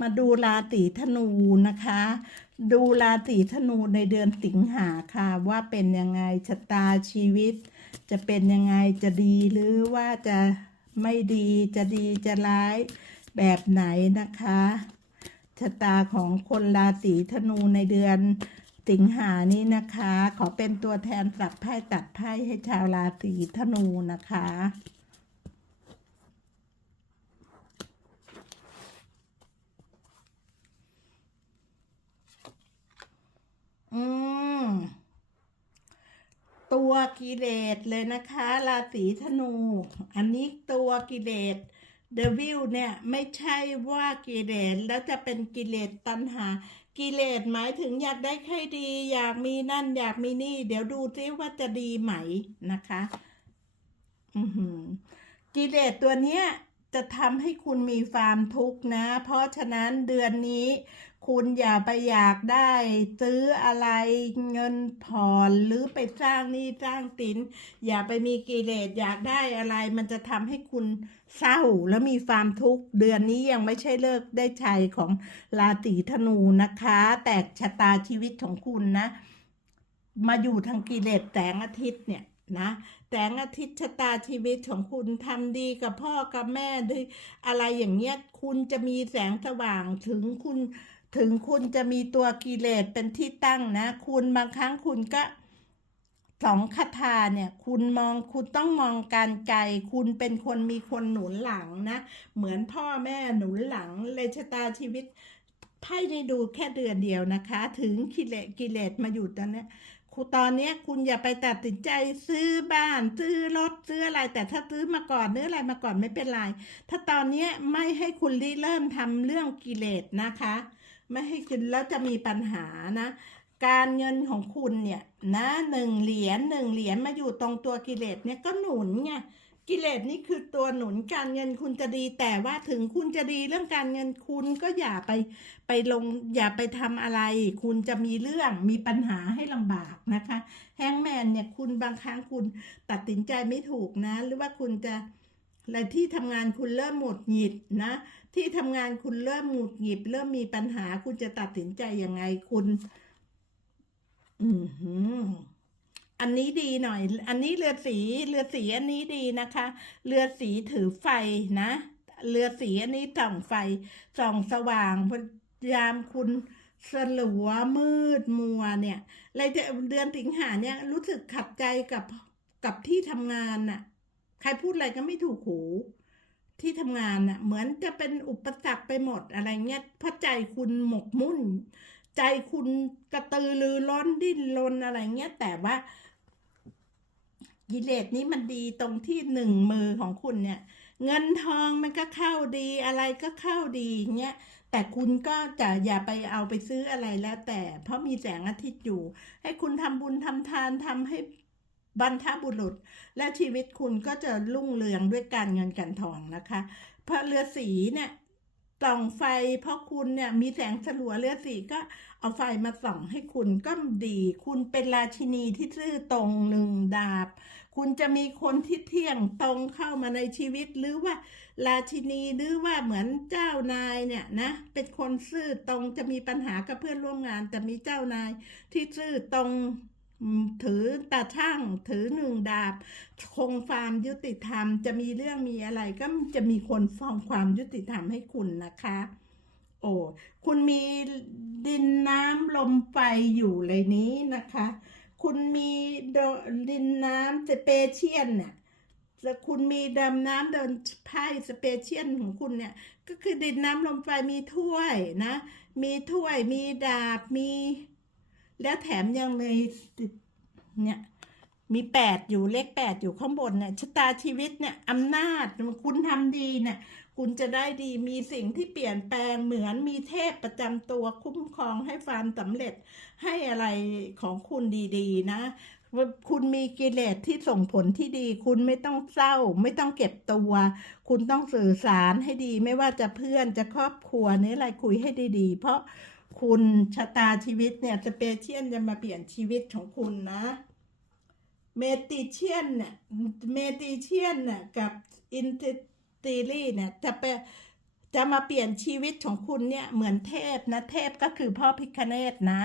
มาดูราศีธนูนะคะ ดูราศีธนูในเดือนสิงหาค่ะว่าเป็นยังไงชะตาชีวิต จะเป็นยังไงจะดีหรือว่าจะไม่ดีจะดีจะร้ายแบบไหนนะคะชะตาของคนราศีธนูในเดือนสิงหานี้นะคะ ขอเป็นตัวแทนสับไพ่ตัดไพ่ให้ชาวราศีธนูนะคะ อืม ตัวกิเลสเลยนะคะราศีธนู อันนี้ตัวกิเลสเดวิลเนี่ยไม่ใช่ว่ากิเลสแล้วจะเป็นกิเลสตัณหา กิเลสหมายถึงอยากได้ใครดี อยากมีนั่น อยากมีนี่ เดี๋ยวดูซิว่าจะดีไหมนะคะกิเลสตัวเนี้ยจะทำให้คุณมีความทุกข์นะ เพราะฉะนั้นเดือนนี้ คุณอย่าไปอยากได้ซื้ออะไรเงินผ่อนหรือไปสร้างหนี้สร้างสิน อย่าไปมีกิเลสอยากได้อะไร มันจะทำให้คุณเศร้าแล้วมีความทุกข์เดือนนี้ยังไม่ใช่เลิกได้ชัยของราศีธนูนะคะ แต่ชะตาชีวิตของคุณนะ มาอยู่ทางกิเลสแสงอาทิตย์เนี่ยนะแสงอาทิตย์ชะตาชีวิตของคุณทำดีกับพ่อกับแม่ด้วยอะไรอย่างเงี้ยคุณจะมีแสงสว่างถึงคุณ ถึงคุณจะมีตัวกิเลสเป็นที่ตั้งนะ คุณบางครั้งคุณก็สองคาถาเนี่ยคุณมองคุณต้องมองการไกลคุณเป็นคนมีคนหนุนหลังนะ เหมือนพ่อแม่หนุนหลังเลยชะตาชีวิตไพ่ได้ดูแค่เดือนเดียวนะคะ ถึงกิเลสกิเลสมาอยู่ตอนนี้คุณตอนนี้คุณอย่าไปตัดสินใจซื้อบ้าน ซื้อรถซื้ออะไร แต่ถ้าซื้อมาก่อนเนื้ออะไรมาก่อนไม่เป็นไร ถ้าตอนนี้ไม่ให้คุณริเริ่มทำเรื่องกิเลสนะคะ ไม่ให้คุณแล้วจะมีปัญหานะ การเงินของคุณเนี่ยนะหนึ่งเหรียญหนึ่งเหรียญมาอยู่ตรงตัวกิเลสเนี่ยก็หนุนไงกิเลสนี่คือตัวหนุนการเงินคุณจะดี แต่ว่าถึงคุณจะดีเรื่องการเงินคุณก็อย่าไปไปลงอย่าไปทำอะไร คุณจะมีเรื่องมีปัญหาให้ลำบากนะคะ แฮงแมนเนี่ยคุณบางครั้งคุณตัดสินใจไม่ถูกนะ หรือว่าคุณจะ อะไรที่ทำงานคุณเริ่มหมดหงิดนะ ที่ทำงานคุณเริ่มหงุดหงิด เริ่มมีปัญหาคุณจะตัดสินใจยังไงคุณ อือหืออันนี้ดีหน่อย อันนี้เรือสี เรือสีอันนี้ดีนะคะ เรือสีถือไฟนะ เรือสีอันนี้ส่องไฟ ส่องสว่างพยายามคุณสลัวมืดมัวเนี่ยเลยจะเดือนสิงหาเนี่ยรู้สึกขัดใจกับกับที่ทำงานน่ะ ใครพูดอะไรก็ไม่ถูกหูที่ทำงานน่ะ เหมือนจะเป็นอุปสรรคไปหมดอะไรเงี้ยเพราะใจคุณหมกมุ่น ใจคุณกระตือรือร้อนดิ้นรนอะไรเงี้ยแต่ว่ากิเลสนี้มันดีตรงที่หนึ่งมือของคุณเนี่ย เงินทองมันก็เข้าดีอะไรก็เข้าดีเงี้ยแต่คุณก็จะอย่าไปเอาไปซื้ออะไรแล้วแต่ เพราะมีแสงอาทิตย์อยู่ ให้คุณทำบุญทำทานทำให้ บรรทบุรุษ และชีวิตคุณก็จะรุ่งเรืองด้วยการเงินการทองนะคะเพราะเรือสีเนี่ยส่องไฟเพราะคุณเนี่ยมีแสงสลัวเรือสีก็เอาไฟมาส่องให้คุณก็ดี คุณเป็นราชินีที่ซื่อตรงหนึ่งดาบ คุณจะมีคนที่เที่ยงตรงเข้ามาในชีวิตหรือว่า ราชินีหรือว่าเหมือนเจ้านายเนี่ยนะเป็นคนซื่อตรงจะมีปัญหากับเพื่อนร่วมงาน แต่มีเจ้านายที่ซื่อตรง ถือตาช่างถือหนึ่งดาบ คงความยุติธรรม จะมีเรื่องมีอะไรก็จะมีคนฟ้องความยุติธรรมให้คุณนะคะ โอ้คุณมีดินน้ำลมไฟอยู่เลยนี้นะคะ คุณมีดดินน้ำสเปเชียลเนี่ยจะคุณมีดำน้ำเดินไพ่สเปเชียลของคุณเนี่ย ก็คือดินน้ำลมไฟมีถ้วยนะ มีถ้วยมีดาบมี แล้วแถมยังมีเนี่ยมีแปดอยู่เลขแปดอยู่ข้างบนเนี่ยชะตาชีวิตเนี่ยอำนาจคุณทำดีเนี่ยคุณจะได้ดีมีสิ่งที่เปลี่ยนแปลงเหมือนมีเทพประจำตัวคุ้มครองให้ความสำเร็จให้อะไรของคุณดีๆ นะคุณมีกิเลสที่ส่งผลที่ดี คุณไม่ต้องเศร้า ไม่ต้องเก็บตัว คุณต้องสื่อสารให้ดี ไม่ว่าจะเพื่อนจะครอบครัวเนี่อะไรคุยให้ดี ๆ เพราะ คุณชะตาชีวิตเนี่ยสเปเชียลจะมาเปลี่ยนชีวิตของคุณนะเมติเชียนเนี่ยเมติเชียนเนี่ยกับอินเตอรีเนี่ยจะไปจะมาเปลี่ยนชีวิตของคุณเนี่ยเหมือนเทพนะเทพก็คือพ่อพิคเนตนะ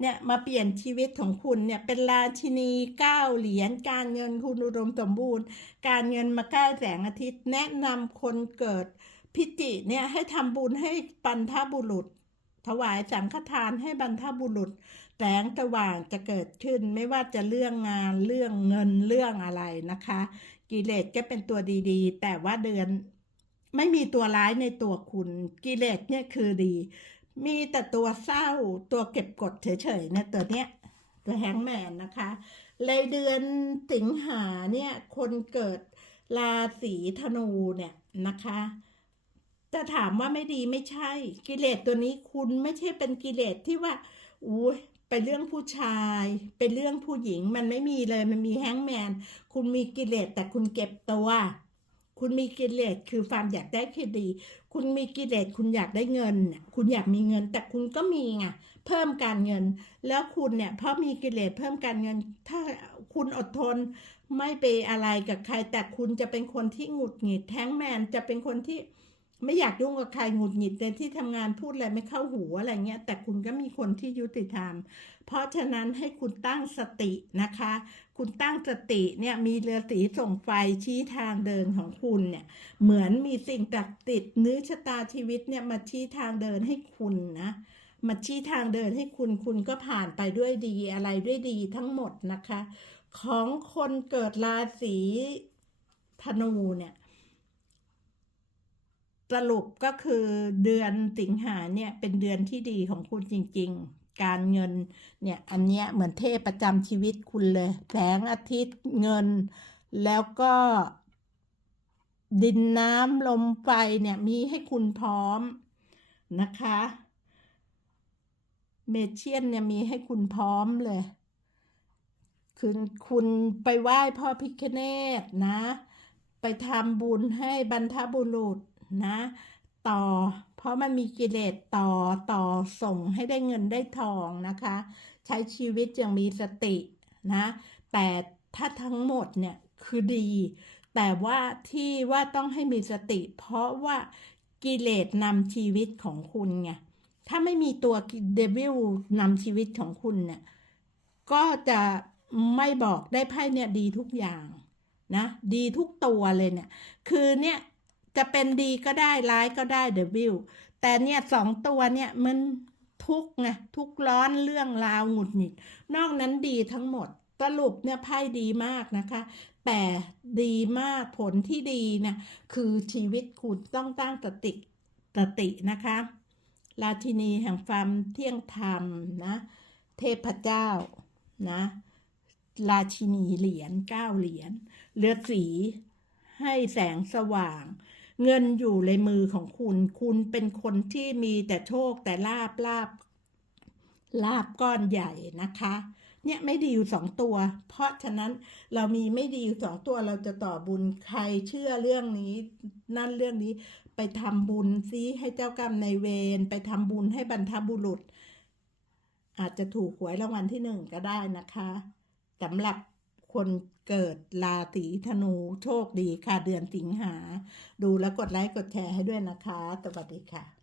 เนี่ยมาเปลี่ยนชีวิตของคุณเนี่ยเป็นราชินีเก้าเหรียญการเงินคุณอุดมสมบูรณ์ การเงินมาใกล้แสงอาทิตย์ แนะนำคนเกิดพิจิเนี่ยให้ทำบุญให้บรรทบุรุษ ถวายสังฆทานให้บรรทบุรุษ แสงสว่างจะเกิดขึ้นไม่ว่าจะเรื่องงานเรื่องเงินเรื่องอะไรนะคะ กิเลสก็เป็นตัวดีๆ แต่ว่าเดือนไม่มีตัวร้ายในตัวคุณกิเลสเนี่ยคือดี มีแต่ตัวเศร้าตัวเก็บกดเฉยๆเนี่ยตัวเนี้ยตัวแฮงแมนนะคะเลยเดือนสิงหาเนี่ยคนเกิดราศีธนูเนี่ยนะคะ จะถามว่าไม่ดีไม่ใช่ กิเลสตัวนี้คุณไม่ใช่เป็นกิเลสที่ว่าอุ้ยไปเรื่องผู้ชายเป็นเรื่องผู้หญิงมันไม่มีเลยมันมีแฮงแมนคุณมีกิเลสแต่คุณเก็บตัวคุณมีกิเลสคือความอยากได้คดี คุณมีกิเลสคุณอยากได้เงิน คุณอยากมีเงิน แต่คุณก็มีไงเพิ่มการเงิน แล้วคุณเนี่ยเพราะมีกิเลสเพิ่มการเงิน ถ้าคุณอดทนไม่ไปอะไรกับใคร แต่คุณจะเป็นคนที่หงุดหงิดแท้งแมนจะเป็นคนที่ ไม่อยากยุ่งกับใครหงุดหงิดในที่ทำงานพูดอะไรไม่เข้าหูอะไรเงี้ยแต่คุณก็มีคนที่ยุติธรรม เพราะฉะนั้นให้คุณตั้งสตินะคะ คุณตั้งสติเนี่ยมีเรือสีส่งไฟชี้ทางเดินของคุณเนี่ยเหมือนมีสิ่งตักติดเนื้อชะตาชีวิตเนี่ยมาชี้ทางเดินให้คุณนะมาชี้ทางเดินให้คุณคุณก็ผ่านไปด้วยดีอะไรด้วยดีทั้งหมดนะคะ ของคนเกิดราศีธนูเนี่ย สรุปก็คือเดือนสิงหาเนี่ยเป็นเดือนที่ดีของคุณจริง ๆ การเงินเนี่ยอันเนี้ยเหมือนเทพประจำชีวิตคุณเลย แสงอาทิตย์เงิน แล้วก็ ดินน้ำลมไฟเนี่ยมีให้คุณพร้อมนะคะเมเชียนเนี่ยมีให้คุณพร้อมเลย คือคุณไปไหว้พ่อพิคเนตนะ ไปทำบุญให้บรรทบุรุษ นะ ต่อ เพราะมันมีกิเลสต่อต่อส่งให้ได้เงินได้ทองนะคะ ใช้ชีวิตอย่างมีสตินะ แต่ถ้าทั้งหมดเนี่ยคือดี แต่ว่าที่ว่าต้องให้มีสติ เพราะว่ากิเลสนำชีวิตของคุณไงถ้าไม่มีตัวเดวิลนำชีวิตของคุณเนี่ยก็จะไม่บอกได้ไพ่เนี่ยดีทุกอย่างนะ ดีทุกตัวเลยเนี่ย คือเนี่ย จะเป็นดีก็ได้ร้ายก็ได้เดวิลแต่เนี่ยสองตัวเนี่ยมันทุกไงทุกร้อนเรื่องราวหงุดหงิด นอกนั้นดีทั้งหมดสรุปเนี่ยไพ่ดีมากนะคะ แต่ดีมากผลที่ดีนี่ยคือชีวิตคุณต้องตั้งสติสตินะคะ ราชินีแห่งความเที่ยงธรรมนะ เทพเจ้านะ ราชินีเหรียญเก้าเหรียญเลือดสีให้แสงสว่าง เงินอยู่ในมือของคุณ คุณเป็นคนที่มีแต่โชคแต่ลาบลาบลาบก้อนใหญ่นะคะ เนี่ยไม่ดีอยู่สองตัว เพราะฉะนั้นเรามีไม่ดีอยู่สองตัวเราจะต่อบุญใครเชื่อเรื่องนี้ นั่นเรื่องนี้ไปทำบุญซิให้เจ้ากรรมในเวรไปทำบุญให้บรรทบุรุษ อาจจะถูกหวยรางวัลที่หนึ่งก็ได้นะคะสำหรับ คนเกิดราศีธนูโชคดีค่ะเดือนสิงหา ดูแล้วกดไลค์กดแชร์ให้ด้วยนะคะ สวัสดีค่ะ